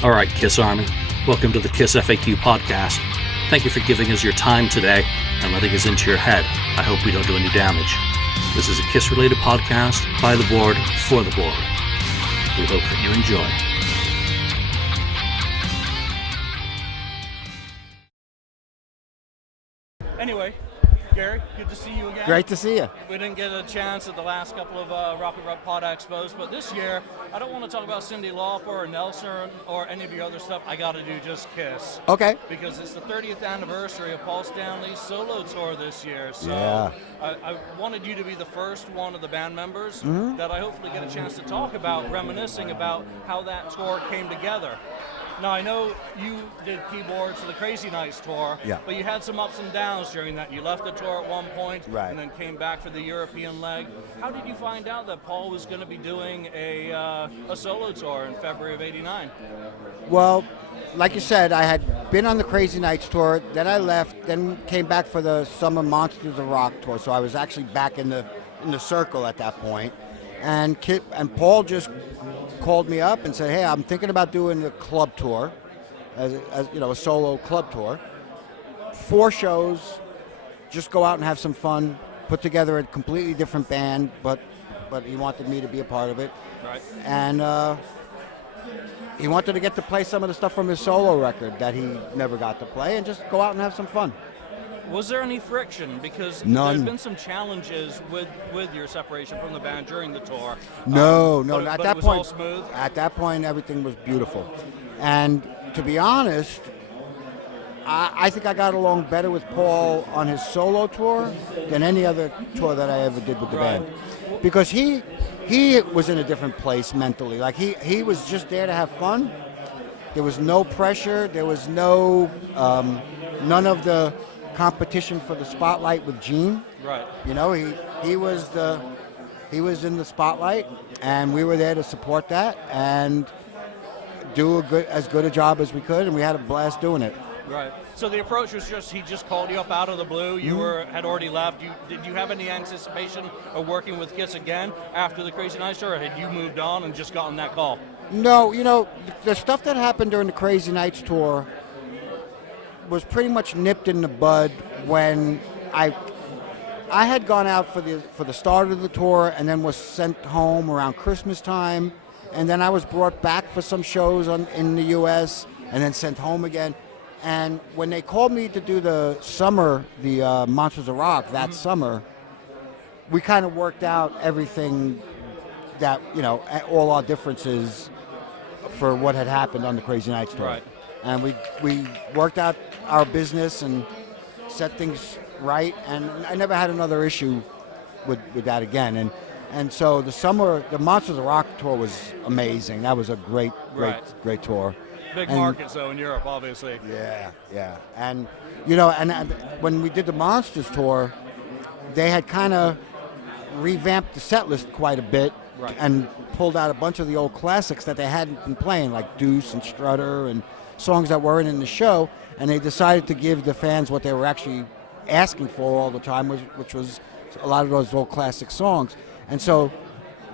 All right, Kiss Army, welcome to the KissFAQ Podcast. Thank you for giving us your time today and letting us into your head. I hope we don't do any damage. This is a Kiss-related podcast by the board, for the board. We hope that you enjoy. Anyway, Gary, good to see you again. Great to see you. We didn't get a chance at the last couple of Rock and Roll Pod Expos, but this year, I don't want to talk about Cyndi Lauper or Nelson or any of your other stuff. I got to do just Kiss. Okay. Because it's the 30th anniversary of Paul Stanley's solo tour this year. So Yeah. I wanted you to be the first one of the band members that I hopefully get a chance to talk about, reminiscing about how that tour came together. Now, I know you did keyboards for the Crazy Nights tour, but you had some ups and downs during that. You left the tour at one point and then came back for the European leg. How did you find out that Paul was going to be doing a solo tour in February of '89? Well, like you said, I had been on the Crazy Nights tour, then I left, then came back for the Summer Monsters of Rock tour, so I was actually back in the circle at that point. And Paul just called me up and said, hey, I'm thinking about doing a club tour, as you know, a solo club tour. 4 shows, just go out and have some fun, put together a completely different band, but he wanted me to be a part of it. Right. And he wanted to get to play some of the stuff from his solo record that he never got to play and just go out and have some fun. Was there any friction? Because None. There's been some challenges with your separation from the band during the tour. No, but at it that was point. all smooth? At that point, everything was beautiful. And to be honest, I think I got along better with Paul on his solo tour than any other tour that I ever did with the band. Because he was in a different place mentally. Like he was just there to have fun. There was no pressure. There was no none of the competition for the spotlight with Gene. Right. You know, he was in the spotlight, and we were there to support that and do as good a job as we could, and we had a blast doing it. Right. So the approach was he just called you up out of the blue. You had already left. Did you have any anticipation of working with Kiss again after the Crazy Nights tour, or had you moved on and just gotten that call? No, you know, the stuff that happened during the Crazy Nights tour was pretty much nipped in the bud when I had gone out for the start of the tour and then was sent home around Christmas time, and then I was brought back for some shows in the U.S. and then sent home again. And when they called me to do the summer, the Monsters of Rock that summer, we kind of worked out everything that, you know, all our differences for what had happened on the Crazy Nights tour. Right. And we worked out our business and set things right, and I never had another issue with that again. And so the Monsters of Rock tour was amazing. That was a great tour. Big markets though in Europe, obviously. Yeah. And you know, and when we did the Monsters tour, they had kind of revamped the set list quite a bit. Right. And pulled out a bunch of the old classics that they hadn't been playing, like Deuce and Strutter and songs that weren't in the show, and they decided to give the fans what they were actually asking for all the time, which was a lot of those old classic songs. And so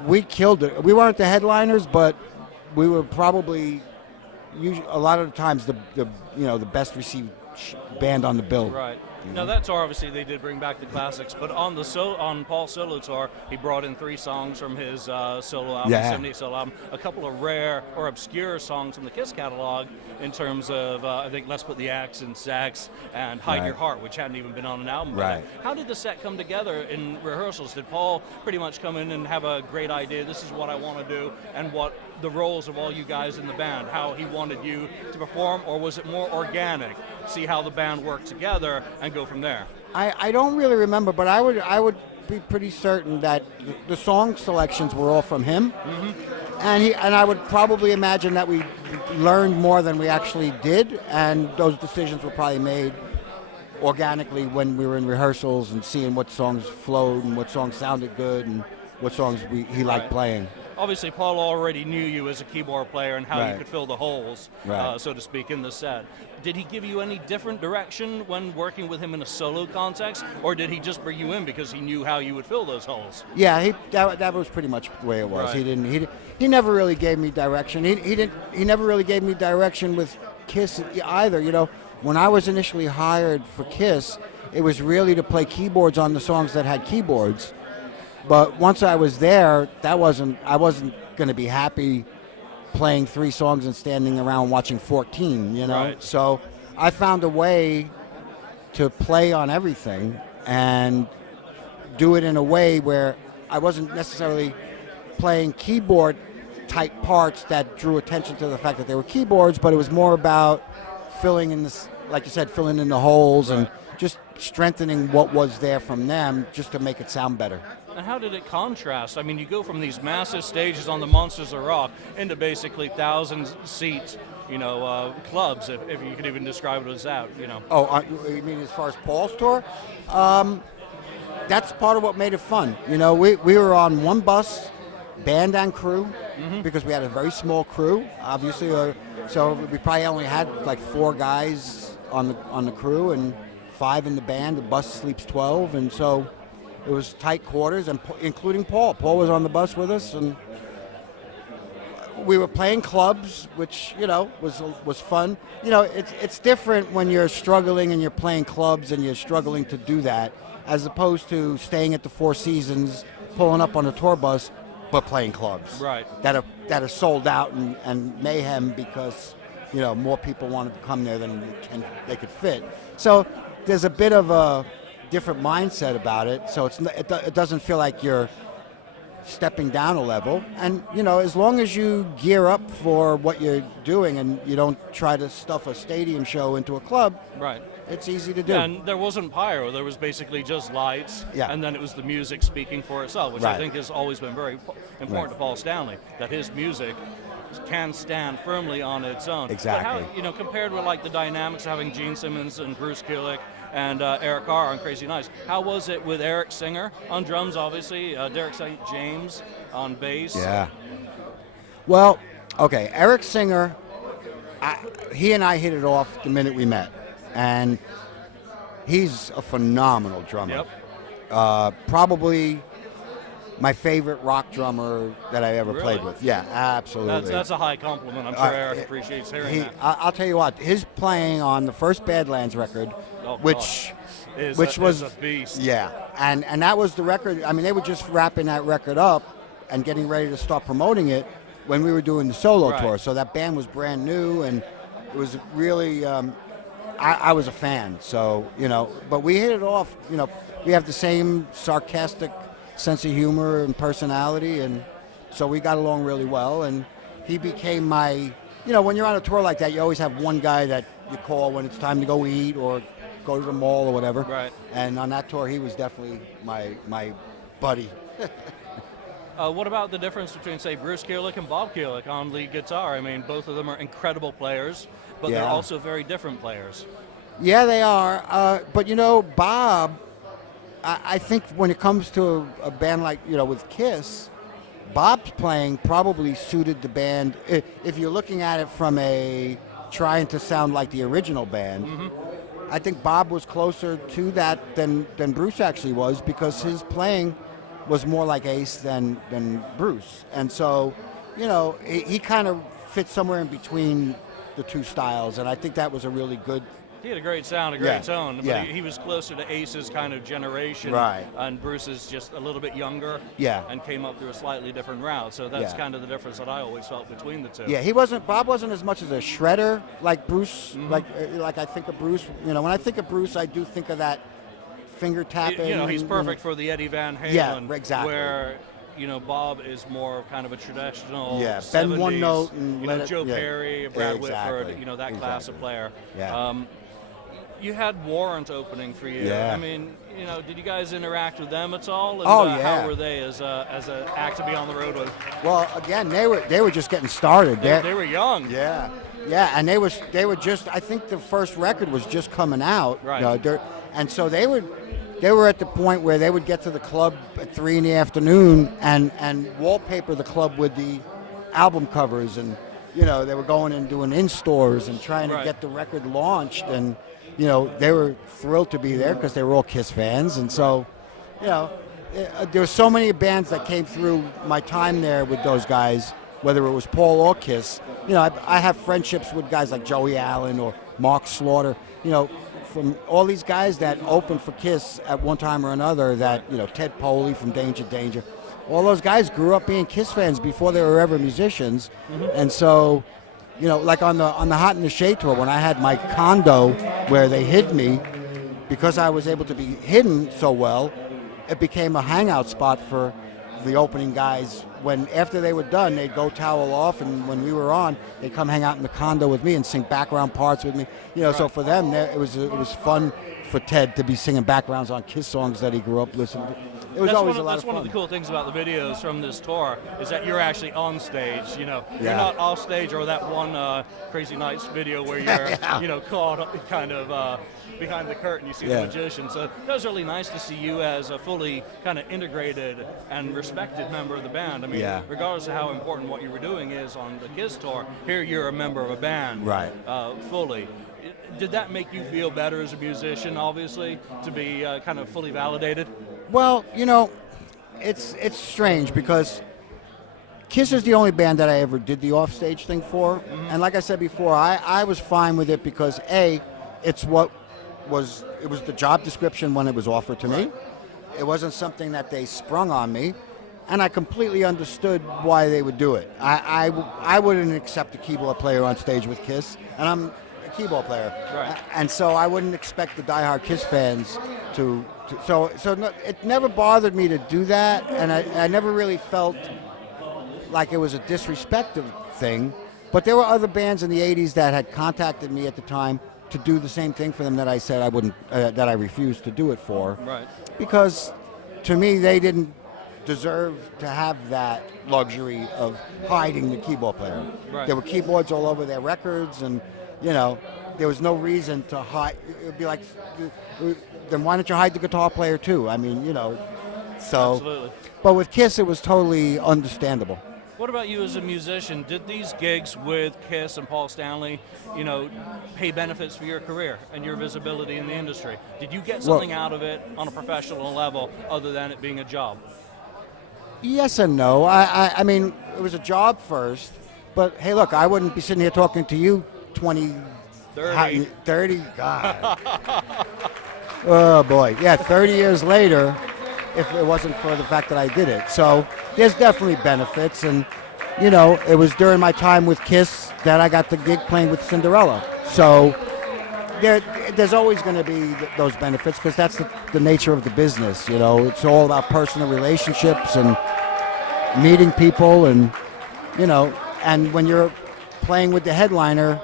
we killed it. We weren't the headliners, but we were probably a lot of the times the best received band on the bill. Right. Now that tour, obviously, they did bring back the classics, but on Paul's solo tour, he brought in 3 songs from his solo album, 78 solo album, a couple of rare or obscure songs from the Kiss catalog in terms of, I think, Let's Put the Axe in Sax and Hide Your Heart, which hadn't even been on an album. Right. How did the set come together in rehearsals? Did Paul pretty much come in and have a great idea, this is what I want to do, and what the roles of all you guys in the band, how he wanted you to perform, or was it more organic? See how the band worked together and go from there? I don't really remember, but I would be pretty certain that the song selections were all from him, and I would probably imagine that we learned more than we actually did, and those decisions were probably made organically when we were in rehearsals and seeing what songs flowed and what songs sounded good and what songs he liked playing. obviously Paul already knew you as a keyboard player and how Right. you could fill the holes, Right. so to speak, in the set. Did he give you any different direction when working with him in a solo context, or did he just bring you in because he knew how you would fill those holes? Yeah, that was pretty much the way it was. Right. He never really gave me direction. He never really gave me direction with Kiss either. You know, when I was initially hired for Kiss, it was really to play keyboards on the songs that had keyboards. But once I was there, I wasn't going to be happy playing 3 songs and standing around watching 14, you know? Right. So I found a way to play on everything and do it in a way where I wasn't necessarily playing keyboard type parts that drew attention to the fact that they were keyboards, but it was more about filling in this, like you said, filling in the holes and just strengthening what was there from them just to make it sound better. And how did it contrast? I mean, you go from these massive stages on the Monsters of Rock into basically 1,000-seat, clubs, if you could even describe it as that, you know. Oh, you mean as far as Paul's tour? That's part of what made it fun. You know, we were on one bus, band and crew, because we had a very small crew, obviously. So we probably only had like 4 guys on the crew and 5 in the band. The bus sleeps 12, and so it was tight quarters, and including Paul. Paul was on the bus with us, and we were playing clubs, which was fun. You know, it's different when you're struggling and you're playing clubs and you're struggling to do that, as opposed to staying at the Four Seasons, pulling up on a tour bus, but playing clubs. Right. That are sold out and mayhem because more people wanted to come there than they could fit. So there's a bit of a different mindset about it, so it doesn't feel like you're stepping down a level. And as long as you gear up for what you're doing and you don't try to stuff a stadium show into a club, right, it's easy to do. And there wasn't pyro, there was basically just lights, Yeah. and then it was the music speaking for itself, which I Right. think has always been very important Right. to Paul Stanley, that his music can stand firmly on its own. Exactly. But how, compared with like the dynamics of having Gene Simmons and Bruce Kulick and Eric Carr on Crazy Nights, how was it with Eric Singer on drums, obviously, Derek St. James on bass? Yeah. Well, okay, Eric Singer, he and I hit it off the minute we met, and he's a phenomenal drummer. Yep. Probably my favorite rock drummer that I ever played with. Yeah, absolutely. That's a high compliment. I'm sure Eric appreciates hearing that. I'll tell you what, his playing on the first Badlands record, which was a beast. Yeah, and that was the record. I mean, they were just wrapping that record up and getting ready to start promoting it when we were doing the solo tour. So that band was brand new, and it was really. I was a fan, so but we hit it off. We have the same sarcastic sense of humor and personality, and so we got along really well. And he became my, when you're on a tour like that, you always have one guy that you call when it's time to go eat or go to the mall or whatever. Right. And on that tour, he was definitely my buddy. What about the difference between, say, Bruce Kulick and Bob Kulick on lead guitar? I mean, both of them are incredible players, but they're also very different players. Yeah, they are. But Bob, I think when it comes to a band like, with Kiss, Bob's playing probably suited the band. If you're looking at it from trying to sound like the original band, I think Bob was closer to that than Bruce actually was, because his playing was more like Ace than Bruce. And so, he kind of fit somewhere in between the two styles, and I think that was a really good. He had a great sound, a great tone, but Yeah. he was closer to Ace's kind of generation, Right. and Bruce is just a little bit younger, Yeah. and came up through a slightly different route. So that's kind of the difference that I always felt between the two. Yeah, Bob wasn't as much as a shredder like Bruce, like I think of Bruce. When I think of Bruce, I do think of that finger tapping. He's perfect for the Eddie Van Halen. Yeah, exactly. Where, Bob is more kind of a traditional bend one 70s, note and Joe Perry, Brad Whitford, that class of player. Yeah. You had Warrant opening for you. Yeah. I mean, did you guys interact with them at all? And, how were they as an act to be on the road with? Well, again, they were just getting started. They were young. Yeah, and they were just. I think the first record was just coming out. Right. And so they they were at the point where they would get to the club at 3 PM and wallpaper the club with the album covers, and they were going and doing in-stores and trying to get the record launched, and they were thrilled to be there because they were all Kiss fans. And so there were so many bands that came through my time there with those guys, whether it was Paul or Kiss. I have friendships with guys like Joey Allen or Mark Slaughter, from all these guys that opened for Kiss at one time or another, that, Ted Poley from Danger Danger. All those guys grew up being Kiss fans before they were ever musicians. And so, like on the Hot in the Shade tour, when I had my condo where they hid me, because I was able to be hidden so well, it became a hangout spot for the opening guys. When after they were done, they'd go towel off, and when we were on, they'd come hang out in the condo with me and sing background parts with me. So for them, it was fun for Ted to be singing backgrounds on Kiss songs that he grew up listening to. It was always a lot of fun. That's one of the cool things about the videos from this tour is that you're actually on stage. You're not off stage, or that one Crazy Nights video where you're caught kind of behind the curtain. You see the magician. So that was really nice to see you as a fully kind of integrated and respected member of the band. I mean, regardless of how important what you were doing is on the Kiss tour, here you're a member of a band, right? Fully. Did that make you feel better as a musician, obviously, to be kind of fully validated? Well, it's strange because Kiss is the only band that I ever did the offstage thing for. And like I said before, I was fine with it because, A, it was the job description when it was offered to me. It wasn't something that they sprung on me. And I completely understood why they would do it. I wouldn't accept a keyboard player on stage with Kiss, and I'm a keyboard player. Right. And so I wouldn't expect the diehard Kiss fans to it never bothered me to do that, and I never really felt like it was a disrespectful thing. But there were other bands in the 80s that had contacted me at the time to do the same thing for them that I said I wouldn't, that I refused to do it for. Right. Because to me, they didn't deserve to have that luxury of hiding the keyboard player. Right. There were keyboards all over their records, and there was no reason to hide. It would be like, then why don't you hide the guitar player too? I mean, so. Absolutely. But with Kiss, it was totally understandable. What about you as a musician? Did these gigs with Kiss and Paul Stanley, pay benefits for your career and your visibility in the industry? Did you get something out of it on a professional level other than it being a job? Yes and no. I mean, it was a job first, but hey, look, I wouldn't be sitting here talking to you 30, God. Oh, boy. Yeah, 30 years later, if it wasn't for the fact that I did it. So there's definitely benefits. And, it was during my time with Kiss that I got the gig playing with Cinderella. So there's always going to be those benefits because that's the nature of the business. It's all about personal relationships and meeting people. And, and when you're playing with the headliner,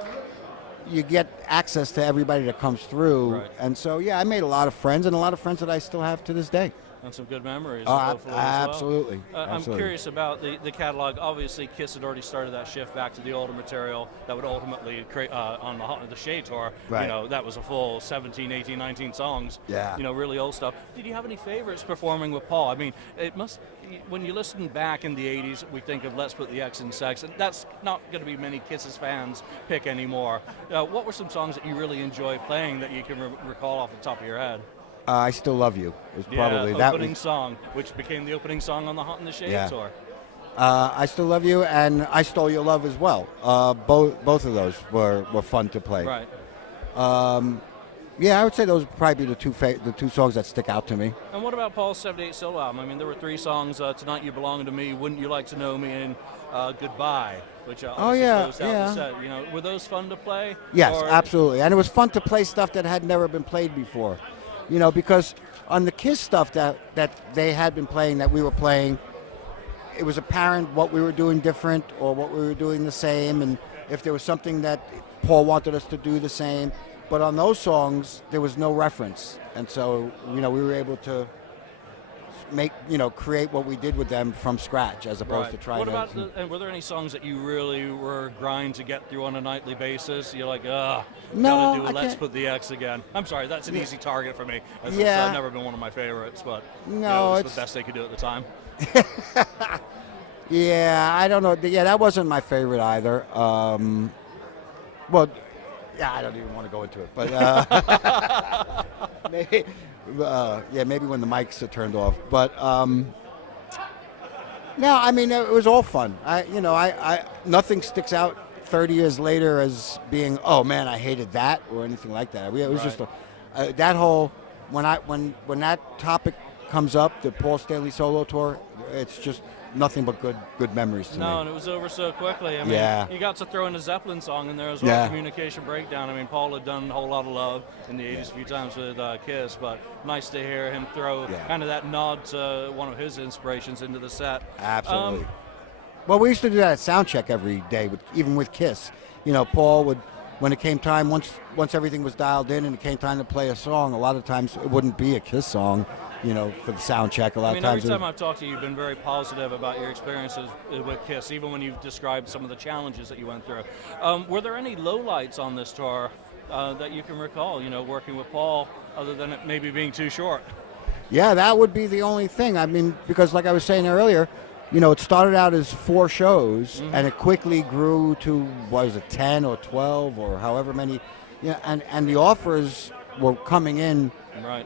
you get access to everybody that comes through. Right. And so, I made a lot of friends, and a lot of friends that I still have to this day. And some good memories. Absolutely. I'm curious about the catalog. Obviously, Kiss had already started that shift back to the older material that would ultimately create on the Shade tour. Right. That was a full 17, 18, 19 songs. Yeah. Really old stuff. Did you have any favorites performing with Paul? I mean, it must. When you listen back in the 80s, we think of Let's Put the X in Sex, and that's not going to be many Kisses fans pick anymore. What were some songs that you really enjoyed playing that you can recall off the top of your head? I Still Love You was probably that opening song, which became the opening song on the Hot in the Shade tour. I Still Love You and I Stole Your Love as well. Both of those were fun to play. Right. I would say those would probably be the two songs that stick out to me. And what about Paul's 78 solo album? I mean, there were 3 songs, Tonight You Belong to Me, Wouldn't You Like to Know Me, and Goodbye, which closed out the set. Were those fun to play? Yes, absolutely. And it was fun to play stuff that had never been played before. Because on the Kiss stuff that they had been playing, that we were playing, it was apparent what we were doing different or what we were doing the same, and if there was something that Paul wanted us to do the same. But on those songs, there was no reference. And so, we were able to create what we did with them from scratch, as opposed to trying to. What about and were there any songs that you really were grind to get through on a nightly basis? You're like, gotta do Let's Put the X again. I'm sorry, that's an easy target for me. It's never been one of my favorites, but it's the best they could do at the time. Yeah, I don't know. Yeah, that wasn't my favorite either. I don't even want to go into it, but maybe when the mics are turned off. But no, I mean, it was all fun. Nothing sticks out 30 years later as being, oh man, I hated that or anything like that. It was just that whole when that topic comes up, the Paul Stanley solo tour, it's just nothing but good memories to me. No, and it was over so quickly. I mean, you got to throw in a Zeppelin song in there as well, Communication Breakdown. I mean, Paul had done a whole lot of love in the 80s a few times with Kiss, but nice to hear him throw kind of that nod to one of his inspirations into the set. Absolutely. Well, we used to do that at Soundcheck every day, even with Kiss. Paul would, when it came time, once everything was dialed in and it came time to play a song, a lot of times it wouldn't be a Kiss song. For the sound check, a lot of times. Every time I've talked to you, you've been very positive about your experiences with Kiss, even when you've described some of the challenges that you went through. Were there any lowlights on this tour that you can recall, working with Paul, other than it maybe being too short? Yeah, that would be the only thing. I mean, because like I was saying earlier, it started out as 4 shows, and it quickly grew to, 10 or 12 or however many. And the offers were coming in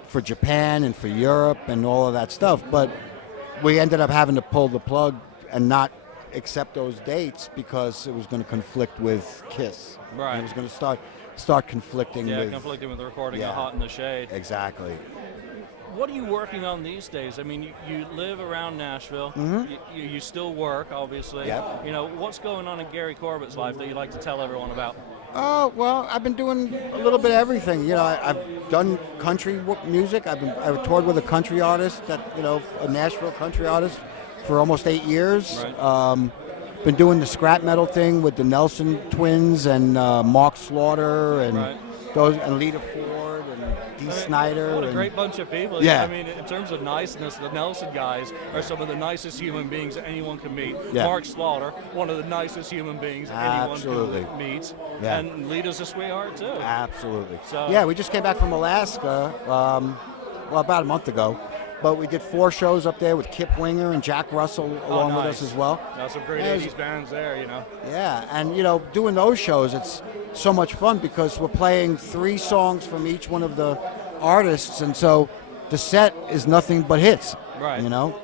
for Japan and for Europe and all of that stuff, but we ended up having to pull the plug and not accept those dates because it was going to conflict with Kiss. Right. And it was going to start conflicting with the recording of Hot in the Shade. Exactly. What are you working on these days? I mean, you live around Nashville. You still work, obviously. Yep. What's going on in Gary Corbett's life that you'd like to tell everyone about? Oh, well, I've been doing a little bit of everything. I've done country music. I've toured with a country artist, a Nashville country artist, for almost 8 years. Right. Been doing the scrap metal thing with the Nelson twins and Mark Slaughter and those, and Lita Ford and Dee Snider. What a great bunch of people. Yeah. I mean, in terms of niceness, the Nelson guys are some of the nicest human beings that anyone can meet. Yeah. Mark Slaughter, one of the nicest human beings anyone can meet. Yeah. And Lita's a sweetheart, too. Absolutely. So, yeah, we just came back from Alaska, about a month ago. But we did 4 shows up there with Kip Winger and Jack Russell along with us as well. That's some great 80s bands there, Yeah, and doing those shows, it's so much fun because we're playing 3 songs from each one of the artists, and so the set is nothing but hits. Right.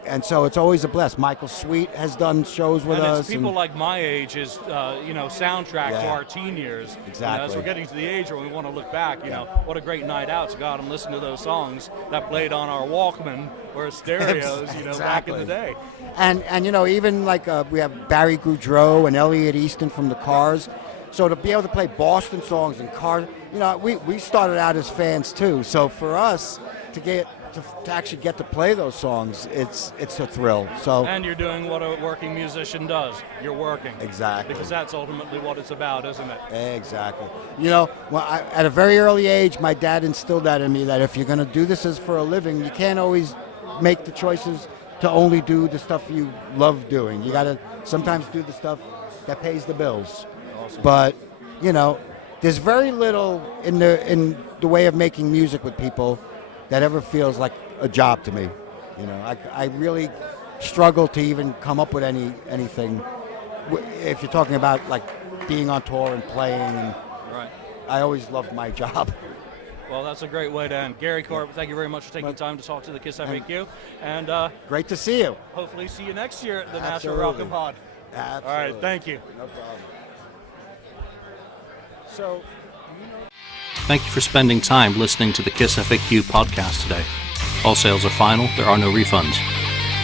And so it's always a blast. Michael Sweet has done shows with us. It's people like my age is, soundtrack to our teen years. Exactly. As we're getting to the age where we want to look back, what a great night out to go out and listen to those songs that played on our Walkman or stereos, back in the day. And even like we have Barry Goudreau and Elliot Easton from the Cars. So to be able to play Boston songs and Cars, we started out as fans too. So for us to actually get to play those songs, it's a thrill. So, and you're doing what a working musician does. You're working. Exactly. Because that's ultimately what it's about, isn't it? Exactly. At a very early age, my dad instilled that in me, that if you're going to do this as for a living, you can't always make the choices to only do the stuff you love doing. You got to sometimes do the stuff that pays the bills. Awesome. But, there's very little in the way of making music with people that ever feels like a job to me. I really struggle to even come up with anything. If you're talking about like being on tour and playing, and I always loved my job. Well, that's a great way to end. Gary Corbett, thank you very much for taking the time to talk to the KissFAQ. And great to see you. Hopefully see you next year at the Nashville Rock and Pod. Absolutely. All right, thank you. No problem. So, Thank you for spending time listening to the KissFAQ podcast today. All sales are final, there are no refunds.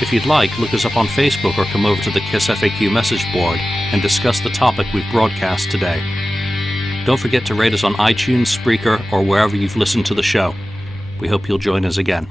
If you'd like, look us up on Facebook or come over to the KissFAQ message board and discuss the topic we've broadcast today. Don't forget to rate us on iTunes, Spreaker, or wherever you've listened to the show. We hope you'll join us again.